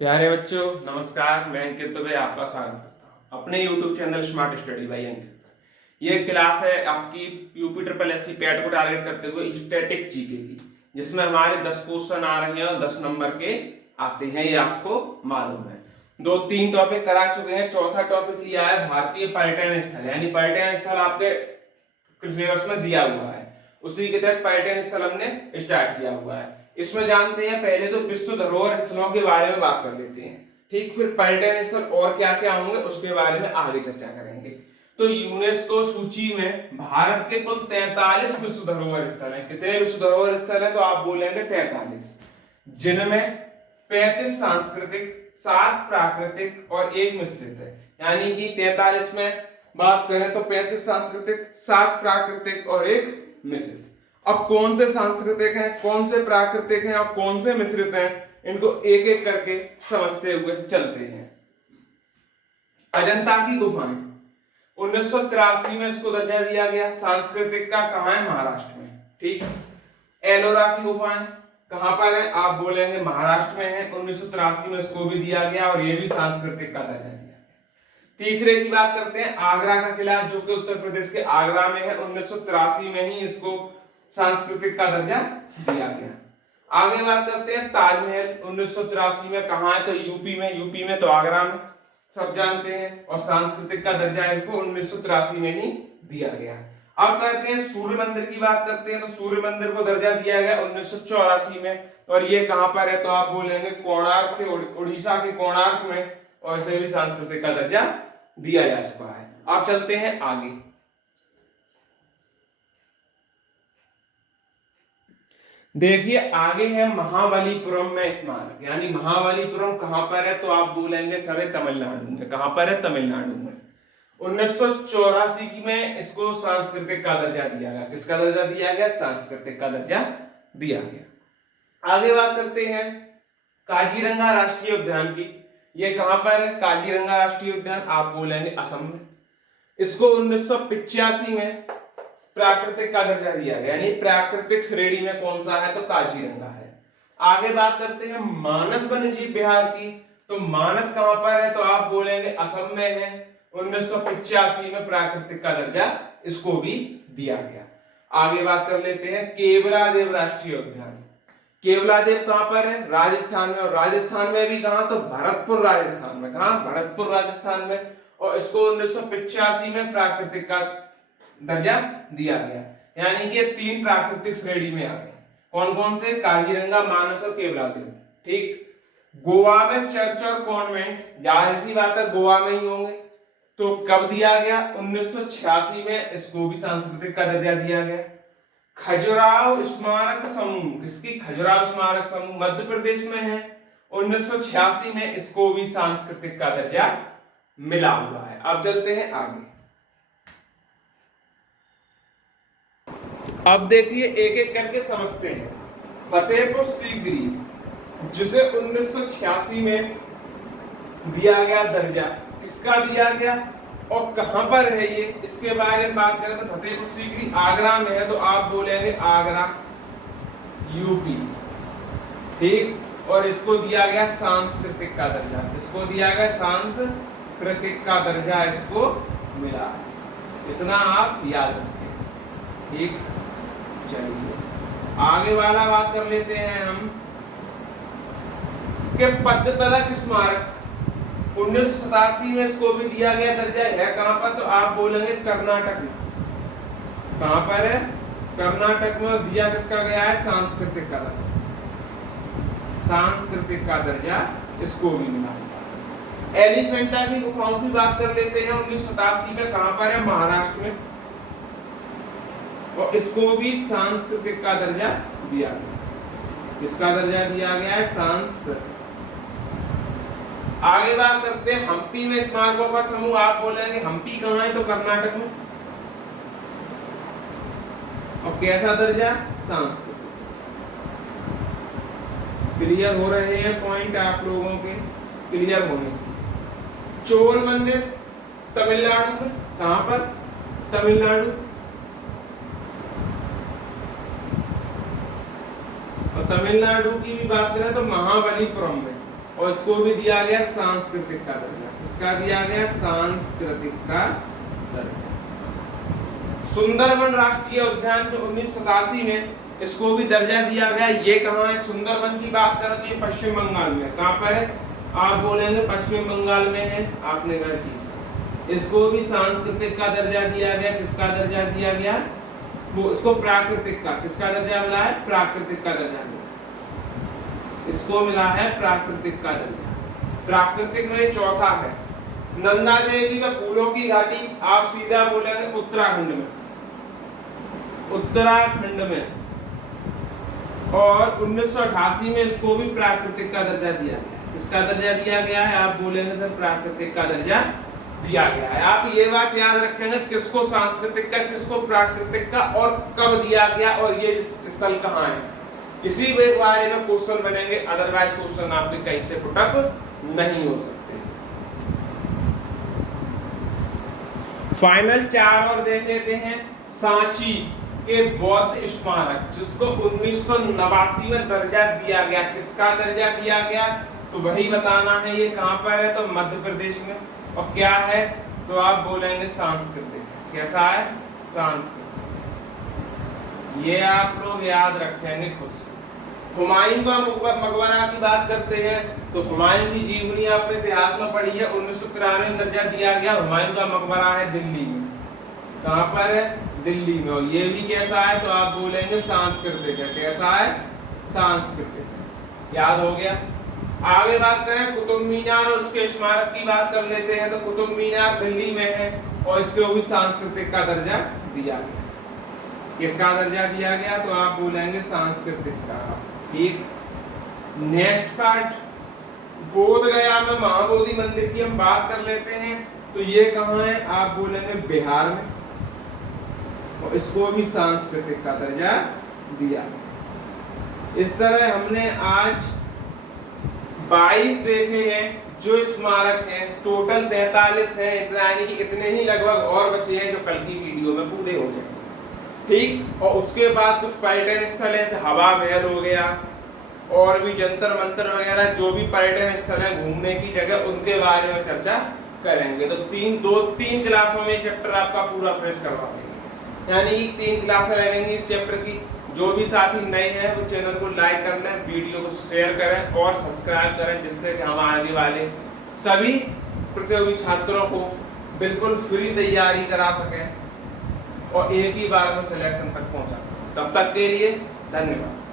प्यारे बच्चों नमस्कार। मैं अंकित दुबे आपका स्वागत करता हूँ अपने YouTube channel smart study by Ankit. ये क्लास है आपकी यूपी ट्रिपल एससी पैट को टारगेट करते हुए स्टैटिक जीके की, जिसमें हमारे 10 क्वेश्चन आ रहे हैं और 10 नंबर के आते हैं, ये आपको मालूम है। 2-3 टॉपिक करा चुके हैं, चौथा टॉपिक लिया है भारतीय पर्यटन स्थल, यानी पर्यटन स्थल आपके सिलेबस में दिया हुआ है, उसी के तहत पर्यटन स्थल हमने स्टार्ट किया हुआ है। इसमें जानते हैं पहले तो विश्व धरोहर स्थलों के बारे में बात कर लेते हैं, ठीक, फिर पर्यटन स्थल और क्या क्या होंगे उसके बारे में आगे चर्चा करेंगे। तो यूनेस्को सूची में भारत के कुल 43 विश्व धरोहर स्थल हैं। कितने विश्व धरोहर स्थल हैं? तो आप बोलेंगे 43, जिनमें 35 सांस्कृतिक, 7 प्राकृतिक और 1 मिश्रित है। यानी कि 43 में बात करें तो 35 सांस्कृतिक, 7 प्राकृतिक और 1 मिश्रित। अब कौन से सांस्कृतिक हैं, कौन से प्राकृतिक हैं और कौन से मिश्रित हैं, इनको एक एक करके समझते हुए चलते हैं। अजंता की गुफाएं 1983 में इसको दर्जा दिया गया। सांस्कृतिक का कहां है? महाराष्ट्र में, ठीक। एलोरा की गुफाएं कहां पर है? आप बोलेंगे महाराष्ट्र में है। 1983 में इसको भी दिया गया और ये भी सांस्कृतिक का दर्जा दिया गया। तीसरे की बात करते हैं, आगरा का किला, जो कि उत्तर प्रदेश के आगरा में है। 1983 में ही इसको सांस्कृतिक का दर्जा दिया गया। आगे बात करते हैं ताजमहल 1983 में कहां है? तो यूपी में तो आगरा में, सब जानते हैं, और सांस्कृतिक का दर्जा इनको 1983 में ही दिया गया। अब कहते हैं सूर्य मंदिर की बात करते हैं, तो सूर्य मंदिर को दर्जा दिया गया 1984 में, और ये कहां पर है? तो आप बोलेंगे कोणार्क के, उड़ीसा के कोणार्क में, और इसे भी सांस्कृतिक का दर्जा दिया जा चुका है। अब चलते हैं आगे। देखिए आगे है महाबलीपुरम में स्मारक, यानी महाबलीपुरम कहां पर है? तो आप बोलेंगे सर तमिलनाडु में। कहां पर है? तमिलनाडु में। 1984 में इसको सांस्कृतिक का दर्जा दिया गया। किसका दर्जा दिया गया? सांस्कृतिक का दर्जा दिया गया। आगे बात करते हैं काजीरंगा राष्ट्रीय उद्यान की। ये कहां पर है? काजीरंगा राष्ट्रीय उद्यान आप बोलेंगे असम में। इसको 1985 में प्राकृतिक का दर्जा दिया गया, यानी प्राकृतिक श्रेणी में कौन सा है? तो काजीरंगा है। आगे बात करते हैं मानस वन्यजीव विहार की। तो मानस कहां पर है? तो आप बोलेंगे असम में है। 1985 में प्राकृतिक का दर्जा इसको भी दिया गया। आगे बात कर लेते हैं केवलादेव राष्ट्रीय उद्यान। केवलादेव कहां पर है? राजस्थान में, और राजस्थान में भी कहां? तो भरतपुर राजस्थान में। कहां? भरतपुर राजस्थान में, और इसको 1985 में प्राकृतिक का दर्जा दिया गया। यानी कि 3 प्राकृतिक श्रेणी में आ गए। कौन कौन से? काजीरंगा, मानस और केवलादेव, ठीक। गोवा में चर्च और कॉन्वेंट, जाहिर सी बात है गोवा में ही होंगे, तो कब दिया गया? 1986 में इसको भी सांस्कृतिक का दर्जा दिया गया। खजुराहो स्मारक समूह, किसकी? खजुराहो स्मारक समूह मध्य प्रदेश में है। 1986 में इसको भी सांस्कृतिक का दर्जा मिला हुआ है। अब चलते हैं आगे। अब देखिए एक एक करके समझते हैं। फतेहपुर सीकरी, जिसे 1986 में दिया गया दर्जा, किसका दिया गया और कहां पर है ये, इसके बारे में बात करें तो फतेहपुर सीकरी आगरा में है। तो आप बोलेंगे आगरा यूपी, ठीक। और इसको दिया गया सांस्कृतिक का दर्जा। इसको दिया गया सांस्कृतिक का दर्जा, इसको मिला। इतना आप याद रखें, ठीक। चलिए आगे वाला बात कर लेते हैं हम कि पद्मतलक स्मारक 1987 में इसको भी दिया गया दर्जा है। कहां पर? तो आप बोलेंगे कर्नाटक में। कहां पर है? कर्नाटक में, और दिया किसका गया है? सांस्कृतिक का दर्जा। सांस्कृतिक का दर्जा इसको भी मिला। एलिफेंटा की गुफाओं की बात कर लेते हैं। 1987 में कहां पर है? महाराष्ट्र में, और इसको भी सांस्कृतिक का दर्जा दिया गया। किसका दर्जा दिया गया है? सांस्कृतिक। आगे बात करते हैं हम्पी में स्मारकों का समूह। आप बोलेंगे हम्पी कहां है? तो कर्नाटक में, और कैसा दर्जा? सांस्कृतिक। क्लियर हो रहे हैं पॉइंट? आप लोगों के क्लियर होने चाहिए। चोल मंदिर तमिलनाडु में। कहां पर? तमिलनाडु। और तमिलनाडु की भी बात करें तो महाबलीपुरम में। और इसको भी दिया गया सांस्कृतिक का दर्जा। किसका दिया गया? सांस्कृतिक का दर्जा। सुंदरबन राष्ट्रीय उद्यान जो 1987 में इसको भी दर्जा दिया गया। ये कहाँ है? सुंदरबन की बात करें तो ये पश्चिम बंगाल में। कहाँ पर है? आप बोलेंगे पश्चिम बंगाल में है, आपने गलत चीज। इसको भी सांस्कृतिक का दर्जा दिया गया। किसका दर्जा दिया गया? वो इसको प्राकृतिक का। किसका दर्जा मिला है? प्राकृतिक का दर्जा मिला। इसको मिला है प्राकृतिक का दर्जा। प्राकृतिक में चौथा है नंदा देवी का फूलों की घाटी। आप सीधा बोलेंगे उत्तराखंड में, उत्तराखंड में। और 1988 में इसको भी प्राकृतिक का दर्जा दिया गया। किसका दर्जा दिया गया है? आप बोलेंगे सर प्राकृतिक का दर्जा दिया गया है। आप ये बात याद रखेंगे किसको सांस्कृतिक का, किसको प्राकृतिक का, और कब दिया गया, और ये स्थल कहाँ है। इसी के बारे में क्वेश्चन बनेंगे, अदरवाइज क्वेश्चन आपके कहीं से पुटअप नहीं हो सकते। फाइनल 4 और देख लेते हैं। सांची के बौद्ध स्मारक, जिसको 1989 में दर्जा दिया गया। किसका दर्जा दिया गया? तो वही बताना है। ये कहाँ पर है? तो मध्य प्रदेश में। और क्या है? तो आप बोलेंगे सांस्कृतिक। कैसा है? सांस्कृतिक। ये आप लोग याद रखेंगे खुद से। हुमायूं का मकबरा की बात करते हैं तो हुमायूं की जीवनी आपने इतिहास में पढ़ी है। 1993 में दर्जा दिया गया। हुमायूं का मकबरा है दिल्ली में। कहाँ पर है? दिल्ली में। और ये भी कैसा है? तो आप बोलेंगे सांस्कृतिक है। कैसा है? सांस्कृतिक। याद हो गया। आगे बात करें कुतुब मीनार और उसके स्मारक की बात कर लेते हैं। तो कुतुब मीनार दिल्ली में है और इसको भी सांस्कृतिक का दर्जा दिया गया। किसका दर्जा दिया गया? तो आप बोलेंगे सांस्कृतिक का। ठीक। नेक्स्ट पार्ट बोध गया में महाबोधि मंदिर की हम बात कर लेते हैं। तो ये कहाँ है? आप बोलेंगे बिहार में। और इसको भी सांस्कृतिक का दर्जा दिया। इस तरह हमने आज 22 देखे हैं जो स्मारक हैं। टोटल 43 हैं। यानी कि इतने ही लगभग और बचे हैं जो कल की वीडियो में पूरे हो जाएंगे। ठीक। और उसके बाद कुछ पर्यटन स्थल है, हवा महल हो गया, और भी जंतर मंतर वगैरह जो भी पर्यटन स्थल है, घूमने की जगह, उनके बारे में चर्चा करेंगे। तो 3 क्लासों में चैप्टर आपका पूरा फ्रेश करवा देंगे। यानी 3 क्लासें लगेंगी इस चैप्टर की। जो भी साथी नए हैं वो चैनल को लाइक कर लें, वीडियो को शेयर करें और सब्सक्राइब करें, जिससे कि हम आगे वाले सभी प्रतियोगी छात्रों को बिल्कुल फ्री तैयारी करा सकें और एक ही बार में सिलेक्शन तक पहुंचा। तब तक के लिए धन्यवाद।